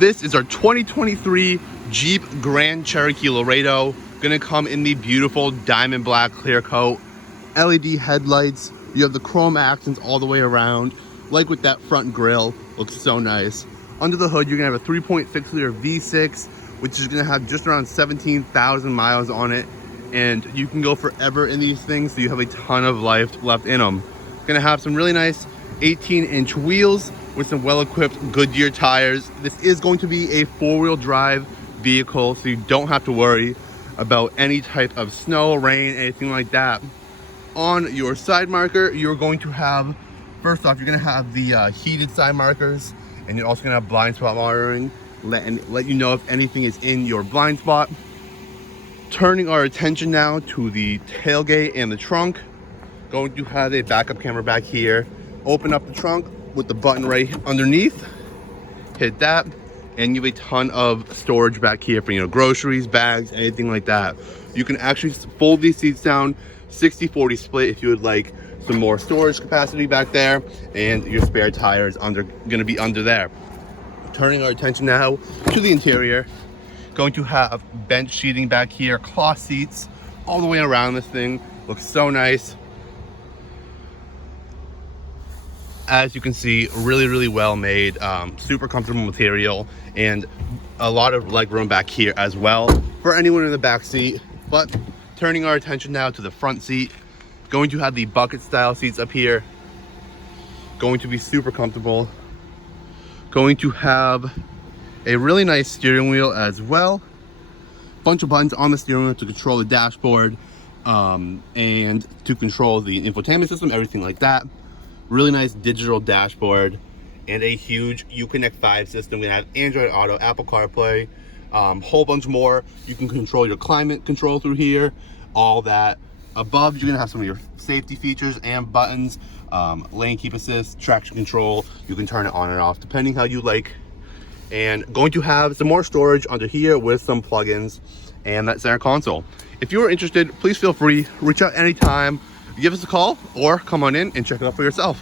This is our 2023 Jeep Grand Cherokee Laredo. Gonna come in the beautiful diamond black clear coat, LED headlights. You have the chrome accents all the way around, like with that front grille, looks so nice. Under the hood, you're gonna have a 3.6 liter V6, which is gonna have just around 17,000 miles on it. And you can go forever in these things, so you have a ton of life left in them. Gonna have some really nice 18-inch wheels with some well-equipped Goodyear tires. This is going to be a four-wheel drive vehicle, so you don't have to worry about any type of snow, rain, anything like that. On your side marker, you're going to have, first off, you're gonna have the heated side markers, and you're also gonna have blind spot monitoring, let you know if anything is in your blind spot. Turning our attention now to the tailgate and the trunk, going to have a backup camera back here. Open up the trunk with the button right underneath, hit that, and you have a ton of storage back here for, groceries, bags, anything like that. You can actually fold these seats down 60-40 split if you would like some more storage capacity back there, and your spare tire is gonna be under there. Turning our attention now to the interior, going to have bench seating back here, cloth seats all the way around this thing. Looks so nice. As you can see, really well made, super comfortable material, and a lot of leg room back here as well for anyone in the back seat. But turning our attention now to the front seat, going to have the bucket style seats up here, going to be super comfortable. Going to have a really nice steering wheel as well. Bunch of buttons on the steering wheel to control the dashboard, and to control the infotainment system, everything like that. Really nice digital dashboard, and a huge Uconnect 5 system. We have Android Auto, Apple CarPlay, whole bunch more. You can control your climate control through here, all that. Above, you're gonna have some of your safety features and buttons, lane keep assist, traction control. You can turn it on and off depending how you like. And going to have some more storage under here with some plugins and that center console. If you are interested, please feel free, reach out anytime, give us a call, or come on in and check it out for yourself.